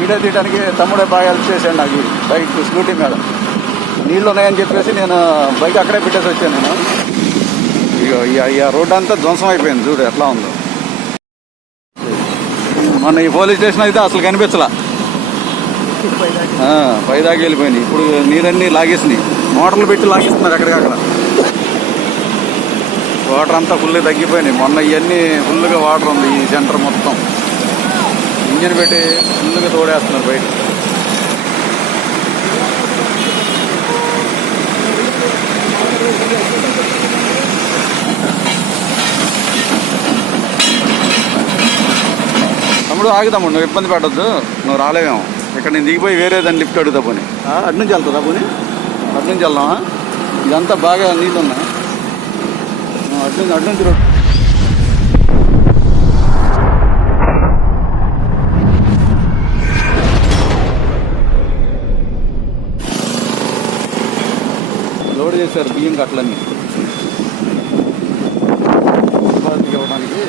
Video తీయడానికి తమ్ముడే బాగా హెల్ప్ చేశాడు నాకు బైక్ స్కూటీ మీద. నీళ్ళు ఉన్నాయని చెప్పేసి నేను బైక్ అక్కడే పెట్టేసి వచ్చాను నేను. ఇక రోడ్డు అంతా ధ్వంసం అయిపోయింది. చూడు ఎట్లా ఉందో. మొన్న ఈ పోలీస్ స్టేషన్ అయితే అసలు కనిపించలా. పైదాకి వెళ్ళిపోయినాయి. ఇప్పుడు నీరన్నీ లాగేసినాయి. మోటార్లు పెట్టి లాగేస్తున్నారు ఎక్కడికక్కడ వాటర్ అంతా ఫుల్ తగ్గిపోయినాయి. మొన్న ఇవన్నీ ఫుల్గా వాటర్ ఉంది ఈ సెంటర్ మొత్తం. ఇంజిన్ పెట్టి ఫుల్గా తోడేస్తున్నారు బయట తమ్ముడు ఆగుతాము నువ్వు ఇబ్బంది పెట్టద్దు. నువ్వు రాలేవేమో. ఇక్కడ నేను దిగిపోయి వేరే దాన్ని లిఫ్ట్ అడుగుతా పోనీ. అటు నుంచి వెళ్తుందా పోనీ. అటు నుంచి వెళ్దామా? ఇదంతా బాగా నీళ్ళు ఉన్నాయి అటు నుంచి అటు నుంచి రోడ్ లోడ్ చేశారు బియ్యం కట్టలన్నీ ఇవ్వడానికి.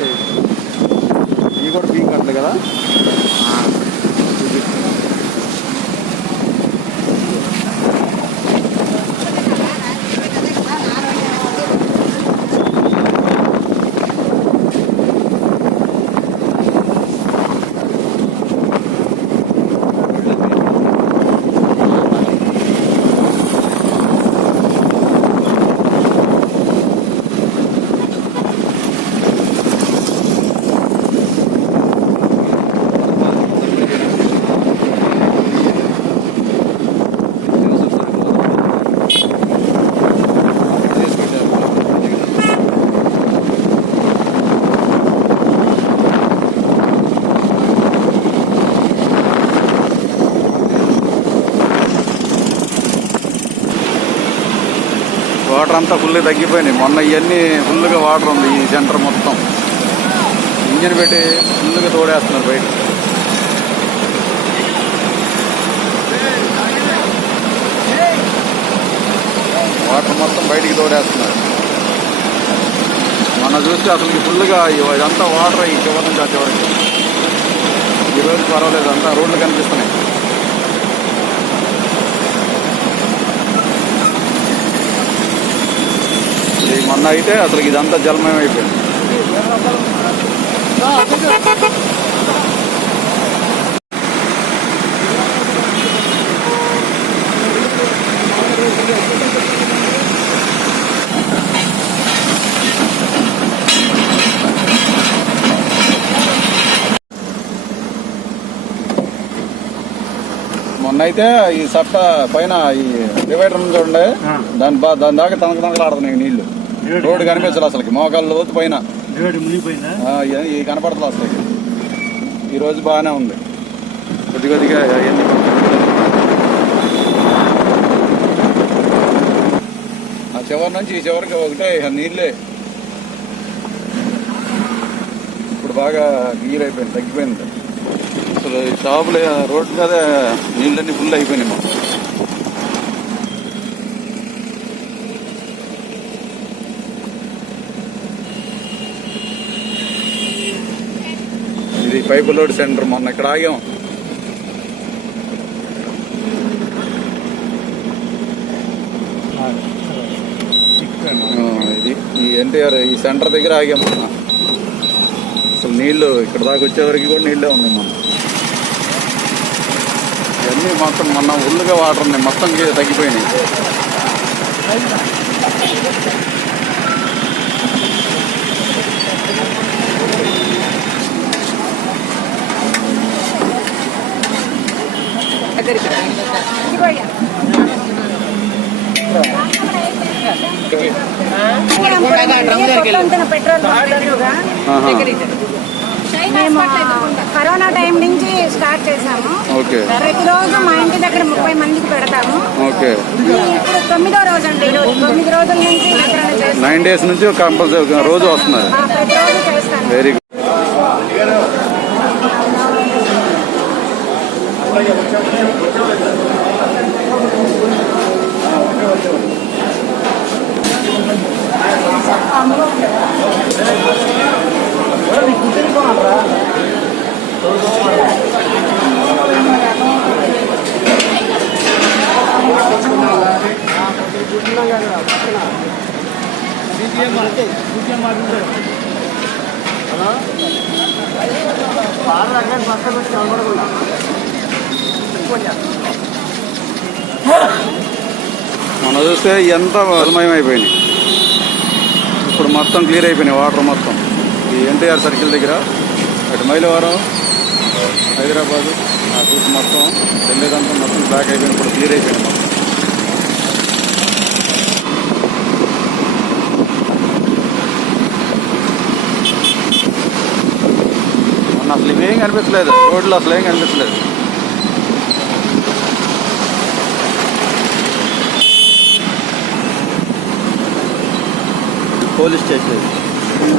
ఇవి కూడా బియ్యం కట్టలు కదా? వాటర్ అంతా ఫుల్ తగ్గిపోయినాయి. మొన్న ఇవన్నీ ఫుల్గా వాటర్ ఉంది ఈ సెంటర్ మొత్తం. ఇంజిన్ పెట్టి ఫుల్గా తోడేస్తున్నారు బయట వాటర్ మొత్తం బయటికి తోడేస్తున్నారు. మొన్న చూస్తే అసలు ఫుల్గా ఇదంతా వాటర్ ఈ చివరి నుంచి ఆ చివరికి. ఈరోజు పర్వాలేదు అంతా రోడ్లు కనిపిస్తున్నాయి. మొన్న అయితే అసలు ఇదంతా జలమయం అయిపోయింది అయితే ఈ సట్ట పైన ఈ డివైడర్ ఉంది చూడండి. దాని దాని దాకా తనక తనకలాడుతున్నాయి నీళ్ళు. రోడ్డు కనిపించదు అసలుకి. మోకాళ్ళ లోతు పైన. డివైడ్ మునిగిపోయిందా? ఆ, ఇ- ఈ కనపడదు అసలు ఈ రోజు బాగానే ఉంది. కొద్ది కొద్దిగా అవన్నీ ఆ చివరి నుంచి ఈ చివరికి ఒకటే నీళ్ళే. ఇప్పుడు బాగా క్లియర్ అయిపోయింది తగ్గిపోయింది. అసలు షాపులు రోడ్డు మీద నీళ్ళన్నీ ఫుల్ అయిపోయినాయి మాకు పైపు లోడ్ సెంటర్ మొన్న ఇక్కడ ఆగాం. ఇది ఈ ఎన్టీఆర్ ఈ సెంటర్ దగ్గర ఆగాం మొన్న. అసలు నీళ్ళు ఇక్కడ దాకా వచ్చేవరకు కూడా నీళ్ళే ఉన్నాయి మొన్న. ఇవన్నీ మొత్తం మొన్న ఫుల్గా వాటర్ ఉన్నాయి. మొత్తం కి- తగ్గిపోయినాయి. మేము కరోనా టైం నుంచి స్టార్ట్ చేసాము ప్రతిరోజు మా ఇంటి దగ్గర ముప్పై మందికి పెడతాము. ఓకే. ఇది ఇప్పుడు తొమ్మిదో రోజు అండి తొమ్మిది రోజుల నుంచి నైన్ డేస్ నుంచి కంపల్సరీ రోజు వస్తున్నారు. వెరీ గుడ్ మనం చూస్తే ఎంత మలమయం అయిపోయినాయి ఇప్పుడు మొత్తం క్లియర్ అయిపోయినాయి వాటర్ మొత్తం. ఈ ఎన్టీఆర్ సర్కిల్ దగ్గర అటు మైలవరం హైదరాబాదు ఆ రూట్ మొత్తం వెళ్ళేదంతా మొత్తం బ్లాక్ అయిపోయింది ఇప్పుడు క్లియర్ అయిపోయింది మొత్తం. ఇవేం కనిపించలేదు. రోడ్లు అసలు ఏం కనిపించలేదు పోలీస్ స్టేషన్.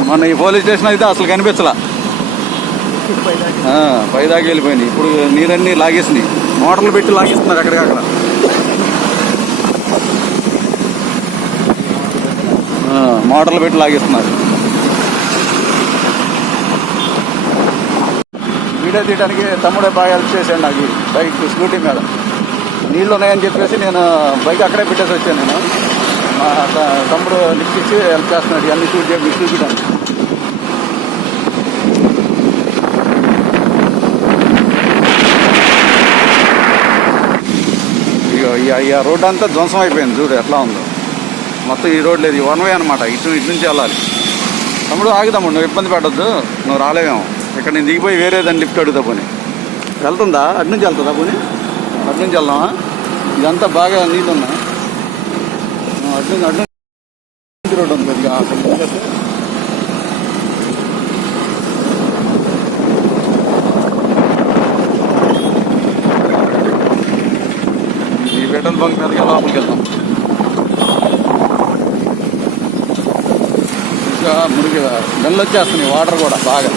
మొన్న ఈ పోలీస్ స్టేషన్ అయితే అసలు కనిపించలా. పైదాకా వెళ్ళిపోయినాయి ఇప్పుడు నీరన్నీ లాగేసినాయి. మోటార్లు పెట్టి లాగేస్తున్నారు అక్కడికక్కడ మోటార్లు పెట్టి లాగేస్తున్నారు. వీడియో తీయడానికి తమ్ముడే బాగా హెల్ప్ చేశాడు నాకు. బైక్ స్కూటీ మీద. నీళ్ళు ఉన్నాయని చెప్పేసి నేను బైక్ అక్కడే పెట్టేసి వచ్చాను నేను. మా తమ్ముడు లిఫ్ట్ ఇచ్చి హెల్ప్ చేస్తున్నాడు. ఇవన్నీ షూట్ చేసి చూపించడానికి ఇగో ఈ ఈ రోడ్ అంతా ధ్వంసం అయిపోయింది. చూడు ఎట్లా ఉందో. మొత్తం ఈ రోడ్ లేదు. ఈ వన్ వే అనమాట ఇటు ఇటు నుంచి వెళ్ళాలి. తమ్ముడు ఆగి తమ్ముడు నువ్వు ఇబ్బంది పెట్టద్దు నువ్వు రాలేవేమో. ఇక్కడ నేను దిగిపోయి వేరే దాన్ని లిఫ్ట్ అడుగుతా పోనీ. వెళ్తుందా? అటు నుంచి వెళ్తుందా పోనీ? అటు నుంచి వెళ్దామా? ఇదంతా బాగా నీళ్ళు ఉన్నాయి. అటు నుంచి అటు నుంచి రోడ్డు ఉంది కొద్దిగా. ఈ పెట్రోల్ బంక్ మీదకి లోపలికి వెళ్తాం ఇంకా మురికి గన్లు వచ్చేస్తున్నాయి వాటర్ కూడా బాగా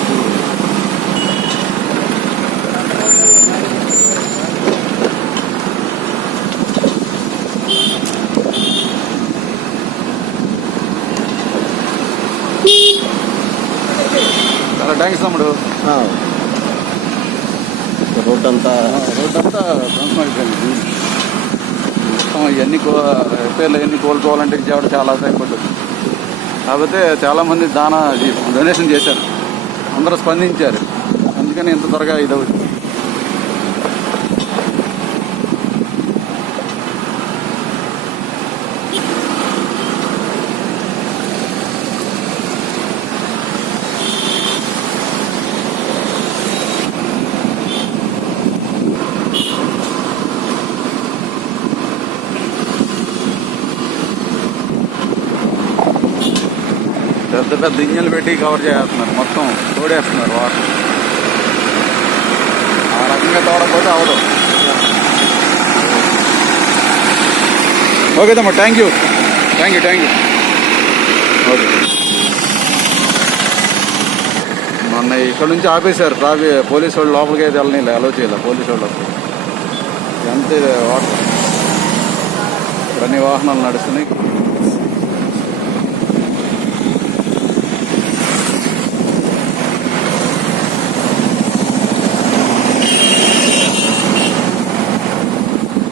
చాలా థ్యాంక్స్ తమ్ముడు రోడ్ అంతా రోడ్ అంతా ధ్వంసం అయిపోయింది మొత్తం ఇవన్నీ కో రిపేర్లు అవన్నీ కోలుకోవాలంటే చేయడం చాలా టైం పడుతుంది. కాకపోతే చాలామంది దాన డొనేషన్ చేశారు. అందరూ స్పందించారు. అందుకని ఇంత త్వరగా ఇది పెద్ద పెద్ద ఇంజన్లు పెట్టి కవర్ చేస్తున్నారు. మొత్తం తోడేస్తున్నారు వాటర్. ఆ రకంగా తోడకపోతే అవదు ఓకే తమ్ముడు thank you thank you thank you okay. మొన్న ఇక్కడ నుంచి ఆపేశారు. ట్రాఫిక్ పోలీసు వాళ్ళు లోపలికి అయితే వెళ్ళని అలో చేయాలి పోలీసు వాళ్ళు ఎంత వాటర్? అన్ని వాహనాలు నడుస్తున్నాయి.